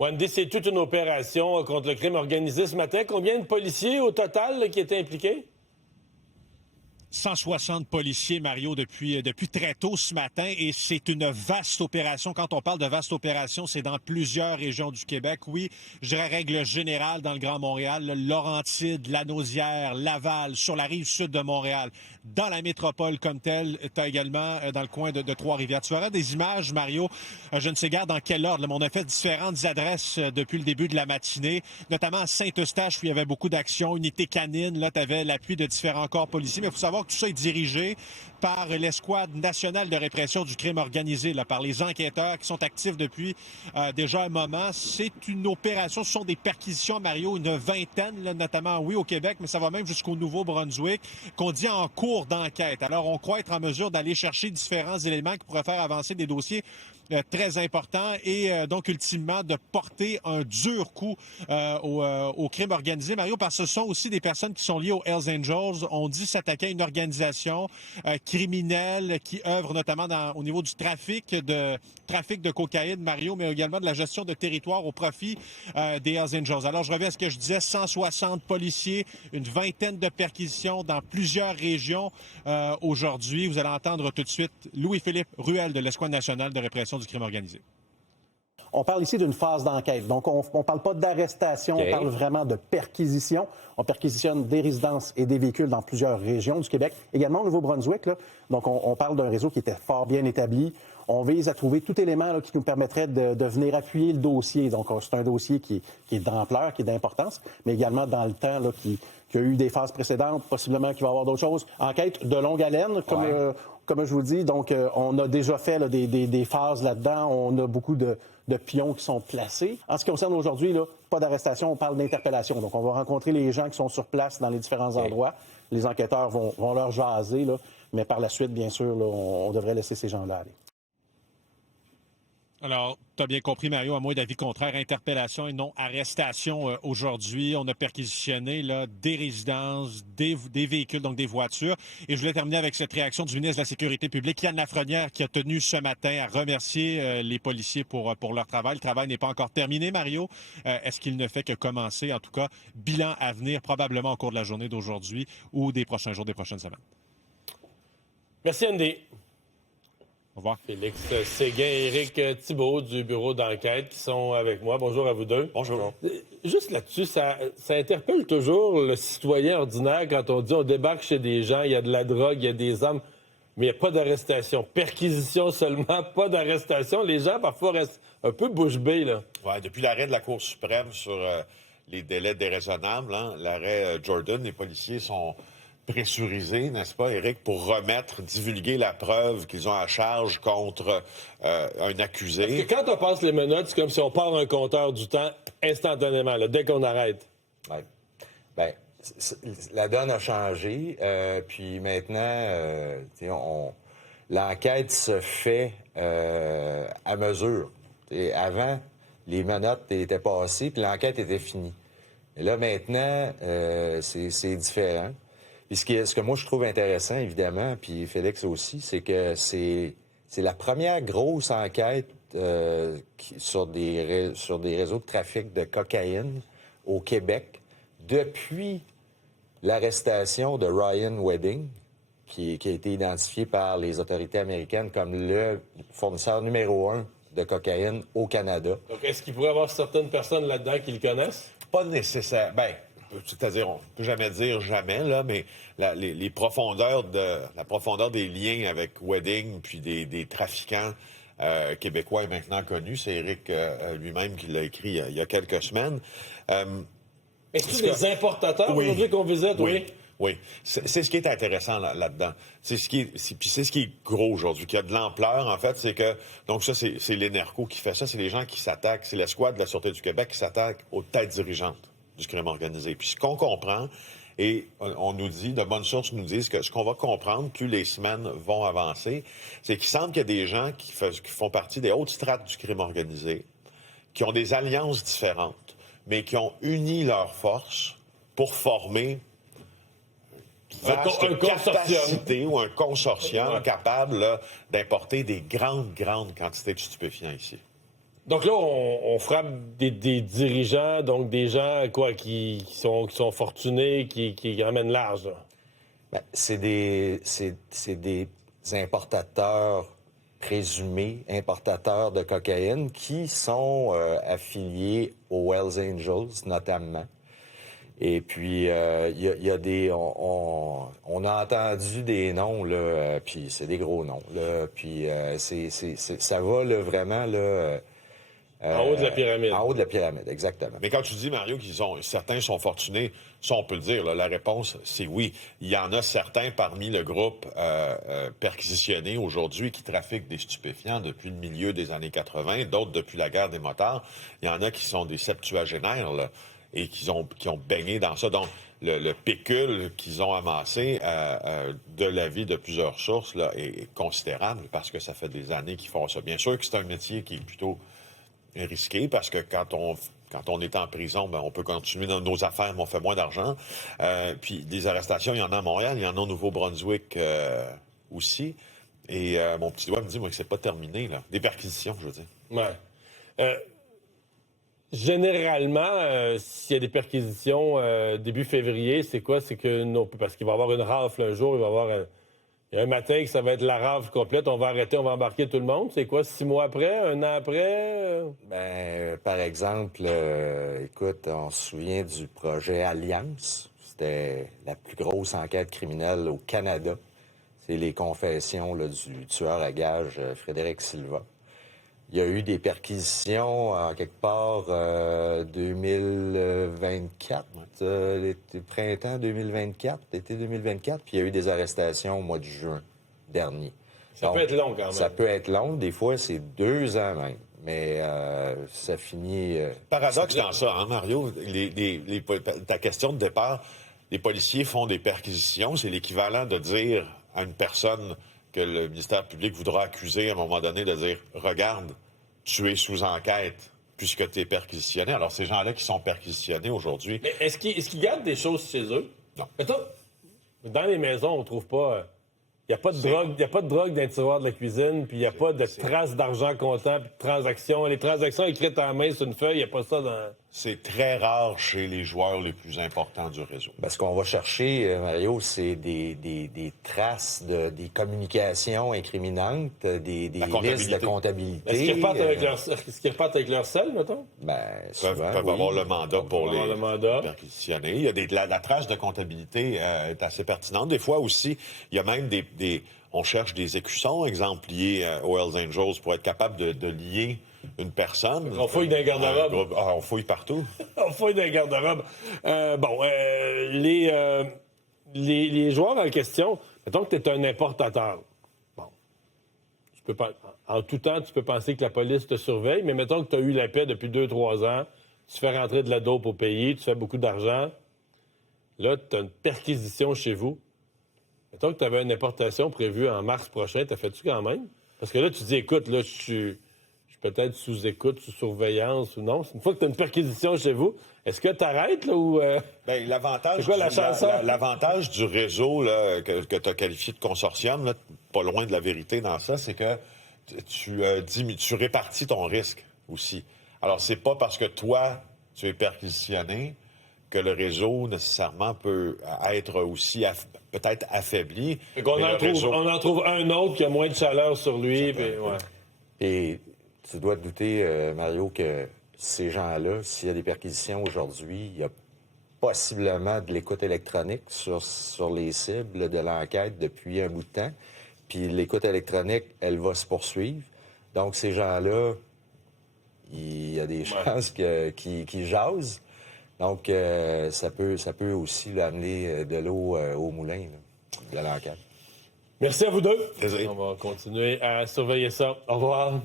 Wendy, c'est toute une opération contre le crime organisé ce matin. Combien de policiers au total là, qui étaient impliqués? 160 policiers, Mario, depuis très tôt ce matin. Et c'est une vaste opération. Quand on parle de vaste opération, c'est dans plusieurs régions du Québec. Oui, je dirais règle générale dans le Grand Montréal, le Laurentides, Lanaudière, Laval, sur la rive sud de Montréal. Dans la métropole comme telle, tu as également dans le coin de Trois-Rivières. Tu verras des images, Mario, je ne sais guère dans quel ordre, mais on a fait différentes adresses depuis le début de la matinée, notamment à Saint-Eustache où il y avait beaucoup d'actions, unité canine. Là, tu avais l'appui de différents corps policiers. Mais il faut savoir que tout ça est dirigé par l'Escouade nationale de répression du crime organisé, là, par les enquêteurs qui sont actifs depuis déjà un moment. C'est une opération, ce sont des perquisitions, Mario, une vingtaine, là, notamment, oui, au Québec, mais ça va même jusqu'au Nouveau-Brunswick, qu'on dit en cours d'enquête. Alors, on croit être en mesure d'aller chercher différents éléments qui pourraient faire avancer des dossiers très important et donc ultimement de porter un dur coup au crime organisé. Mario, parce que ce sont aussi des personnes qui sont liées aux Hells Angels. On dit s'attaquer à une organisation criminelle qui œuvre notamment au niveau du trafic de cocaïne, Mario, mais également de la gestion de territoire au profit des Hells Angels. Alors, je reviens à ce que je disais, 160 policiers, une vingtaine de perquisitions dans plusieurs régions aujourd'hui. Vous allez entendre tout de suite Louis-Philippe Ruel de l'Escouade nationale de répression du crime organisé. On parle ici d'une phase d'enquête. Donc, on ne parle pas d'arrestation, on parle vraiment de perquisition. On perquisitionne des résidences et des véhicules dans plusieurs régions du Québec, également au Nouveau-Brunswick. Là. Donc, on parle d'un réseau qui était fort bien établi. On vise à trouver tout élément là, qui nous permettrait de venir appuyer le dossier. Donc, c'est un dossier qui est d'ampleur, qui est d'importance, mais également dans le temps, là, qui a eu des phases précédentes, possiblement qu'il va y avoir d'autres choses. Enquête de longue haleine, comme je vous dis. Donc, on a déjà fait là, des phases là-dedans. On a beaucoup de pions qui sont placés. En ce qui concerne aujourd'hui, là, pas d'arrestation, on parle d'interpellation. Donc, on va rencontrer les gens qui sont sur place dans les différents endroits. Les enquêteurs vont leur jaser, là, mais par la suite, bien sûr, là, on devrait laisser ces gens-là aller. Alors, tu as bien compris, Mario, à moins d'avis contraire, interpellation et non arrestation aujourd'hui. On a perquisitionné là, des résidences, des véhicules, donc des voitures. Et je voulais terminer avec cette réaction du ministre de la Sécurité publique, Yann Lafrenière, qui a tenu ce matin à remercier les policiers pour leur travail. Le travail n'est pas encore terminé, Mario. Est-ce qu'il ne fait que commencer? En tout cas, bilan à venir probablement au cours de la journée d'aujourd'hui ou des prochains jours, des prochaines semaines. Merci, Andy. Au revoir. Félix Séguin et Éric Thibault du bureau d'enquête qui sont avec moi. Bonjour à vous deux. Bonjour. Juste là-dessus, ça interpelle toujours le citoyen ordinaire quand on dit on débarque chez des gens, il y a de la drogue, il y a des armes, mais il n'y a pas d'arrestation. Perquisition seulement, pas d'arrestation. Les gens, parfois, restent un peu bouche bée, là. Ouais, depuis l'arrêt de la Cour suprême sur les délais déraisonnables, hein, l'arrêt Jordan, les policiers sont pressurisés, n'est-ce pas, Éric, pour divulguer la preuve qu'ils ont à charge contre un accusé. Parce que quand on passe les menottes, c'est comme si on part un compteur du temps instantanément, là, dès qu'on arrête. Ouais. Bien, la donne a changé, puis maintenant, l'enquête se fait à mesure. Avant, les menottes étaient passées, puis l'enquête était finie. Et là, maintenant, c'est différent. Puis ce que moi, je trouve intéressant, évidemment, puis Félix aussi, c'est que c'est la première grosse enquête sur des réseaux de trafic de cocaïne au Québec depuis l'arrestation de Ryan Wedding, qui a été identifié par les autorités américaines comme le fournisseur numéro 1 de cocaïne au Canada. Donc, est-ce qu'il pourrait y avoir certaines personnes là-dedans qui le connaissent? Pas nécessaire. Bien, c'est-à-dire, on ne peut jamais dire jamais, là, mais la profondeur des liens avec Wedding puis des trafiquants québécois est maintenant connue. C'est Éric lui-même qui l'a écrit il y a quelques semaines. Est-ce que des importateurs aujourd'hui qu'on visite? Oui. C'est ce qui est intéressant là-dedans. C'est ce qui est gros aujourd'hui, qui a de l'ampleur, en fait, c'est que... Donc ça, c'est l'ENERCO qui fait ça. C'est les gens qui s'attaquent, c'est l'escouade de la Sûreté du Québec qui s'attaque aux têtes dirigeantes du crime organisé. Puis ce qu'on comprend, et on nous dit, de bonnes sources nous disent que ce qu'on va comprendre, plus les semaines vont avancer, c'est qu'il semble qu'il y a des gens qui font partie des hautes strates du crime organisé, qui ont des alliances différentes, mais qui ont uni leurs forces pour former un capacité ou un consortium capable là, d'importer des grandes quantités de stupéfiants ici. Donc là, on frappe des dirigeants, donc des gens qui sont fortunés, qui emmènent large. Là. Ben, c'est des importateurs présumés, importateurs de cocaïne, qui sont affiliés aux Hells Angels, notamment. Et puis, il y a des... On a entendu des noms, là, puis c'est des gros noms, là. Puis ça va, là, vraiment, là... En haut de la pyramide. En haut de la pyramide, exactement. Mais quand tu dis, Mario, certains sont fortunés, ça, on peut le dire. Là, la réponse, c'est oui. Il y en a certains parmi le groupe perquisitionné aujourd'hui qui trafiquent des stupéfiants depuis le milieu des années 80, d'autres depuis la guerre des motards. Il y en a qui sont des septuagénaires là, et qui ont baigné dans ça. Donc, le pécule qu'ils ont amassé de la vie de plusieurs sources là, est considérable parce que ça fait des années qu'ils font ça. Bien sûr que c'est un métier qui est plutôt risqué parce que quand on est en prison, ben, on peut continuer dans nos affaires, mais on fait moins d'argent. Puis des arrestations, il y en a à Montréal, il y en a au Nouveau-Brunswick aussi. Et mon petit doigt me dit moi, que c'est pas terminé, là. Des perquisitions, je veux dire. Ouais. Généralement, s'il y a des perquisitions début février, c'est quoi? C'est que parce qu'il va y avoir une rafle un jour, il va y avoir un matin que ça va être la rafle complète, on va arrêter, on va embarquer tout le monde. C'est quoi, 6 mois après, 1 an après? Ben, par exemple, écoute, on se souvient du projet Alliance. C'était la plus grosse enquête criminelle au Canada. C'est les confessions là, du tueur à gages Frédéric Silva. Il y a eu des perquisitions en quelque part 2024, l'été printemps 2024, l'été 2024, puis il y a eu des arrestations au mois de juin dernier. Ça peut être long quand même. Ça peut être long, des fois c'est 2 ans même, mais ça finit... Paradoxe dans ça, hein, Mario? Ta question de départ, les policiers font des perquisitions, c'est l'équivalent de dire à une personne que le ministère public voudra accuser à un moment donné de dire « Regarde, tu es sous enquête puisque tu es perquisitionné. » Alors, ces gens-là qui sont perquisitionnés aujourd'hui... Mais est-ce qu'ils gardent des choses chez eux? Non. Mettons, dans les maisons, on trouve pas... Il n'y a pas de drogue, il y a pas de drogue dans le tiroir de la cuisine, puis il n'y a pas de traces d'argent comptant, puis de transactions. Les transactions écrites en main sur une feuille, il n'y a pas ça dans... C'est très rare chez les joueurs les plus importants du réseau. Ce qu'on va chercher, Mario, c'est des traces, des communications incriminantes, des listes de comptabilité. Est-ce qu'ils repartent avec leur sel, mettons? Ils peuvent avoir le mandat pour les perquisitionner. Il y a la trace de comptabilité est assez pertinente. Des fois aussi, il y a même on cherche des écussons, exemple, liés aux Hells Angels pour être capable de lier une personne. On fouille dans les garde-robes. On fouille partout. On fouille dans les garde-robes. Les joueurs en question, mettons que tu es un importateur. Bon. En tout temps, tu peux penser que la police te surveille, mais mettons que tu as eu la paix depuis 2-3 ans, tu fais rentrer de la dope au pays, tu fais beaucoup d'argent. Là, tu as une perquisition chez vous. Mettons que tu avais une importation prévue en mars prochain, t'as fait-tu quand même? Parce que là, tu dis, écoute, là, je suis peut-être sous écoute, sous surveillance ou non. Une fois que tu as une perquisition chez vous, est-ce que tu arrêtes là ou... L'avantage, c'est quoi la chanson? L'avantage du réseau là, que tu as qualifié de consortium, là, pas loin de la vérité dans ça, c'est que tu répartis ton risque aussi. Alors, c'est pas parce que toi, tu es perquisitionné que le réseau, nécessairement, peut être aussi peut-être affaibli. On en trouve un autre qui a moins de chaleur sur lui. Et tu dois te douter, Mario, que ces gens-là, s'il y a des perquisitions aujourd'hui, il y a possiblement de l'écoute électronique sur les cibles de l'enquête depuis un bout de temps. Puis l'écoute électronique, elle va se poursuivre. Donc, ces gens-là, il y a des chances qu'ils jasent. Donc, ça peut aussi amener de l'eau au moulin de l'enquête. Merci à vous deux. Désolé. On va continuer à surveiller ça. Au revoir.